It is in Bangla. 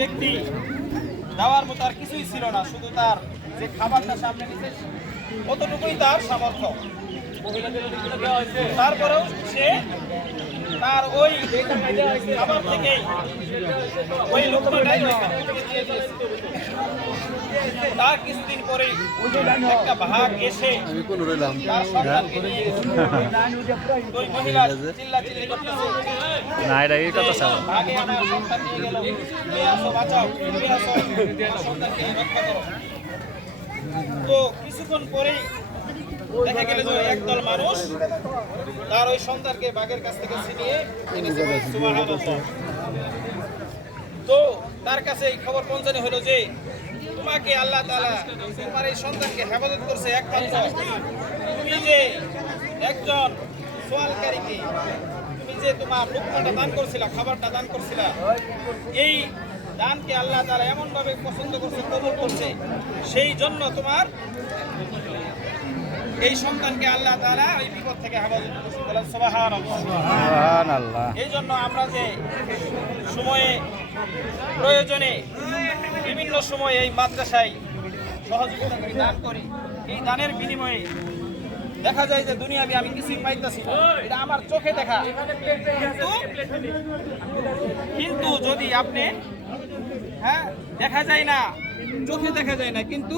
ব্যক্তি দেওয়ার মতো আর কিছুই ছিল না, শুধু তার যে খাবারটা সামনে নিতে কতটুকুই তার সামর্থ্য। তারপরেও সে তার ওই খাবার থেকেই ওই লোকটাই তার কিছুদিন পরে একটা ভাগ এসে তার সন্তানকে নিয়ে ওই মহিলা চিল্লাচিল্লি করতেছে, না এটা এই কথা স্যার ভাগে আমার সন্তান নিয়ে গেল, নিয়ে আসো, বাঁচাও, নিয়ে আসো, আমার সন্তানকে রক্ষা করো। তো কিছুক্ষণ পরেই দেখা গেল যে একদল মানুষ তার ওই সন্তানকে বাঘের কাছ থেকে ছিনিয়ে এনেছে। সুবহানাল্লাহ। তো তার কাছে এই খবর পৌঁছানো হলো যে তোমাকে আল্লাহ তাআলা তোমার এই সন্তানকে হেফাজত করছে একমাত্র তুমি যে একজন সোয়ালকারীকে, তুমি যে তোমার লুকমাটা দান করছিলা, খাবারটা দান করছিলা, এই দানকে আল্লাহ তাআলা এমন ভাবে পছন্দ করছে, কবুল করছে, সেই জন্য তোমার এই সন্তানকে আল্লাহ তাআলা ওই বিপদ থেকে হেফাজত করছে। বলেন সুবহানাল্লাহ। সুবহানাল্লাহ। এই জন্য আমরা যে সময়ে প্রয়োজনে বিভিন্ন সময়ে এই মাদ্রাসায় সহযোগিতা করি, দান করি, এই দানের বিনিময়ে দেখা যায় যে দুনিয়াবি আমি কিছুই পাইতেছি না, এটা আমার চোখে দেখা। কিন্তু যদি আপনি দেখা যায় না, চোখে দেখা যায় না, কিন্তু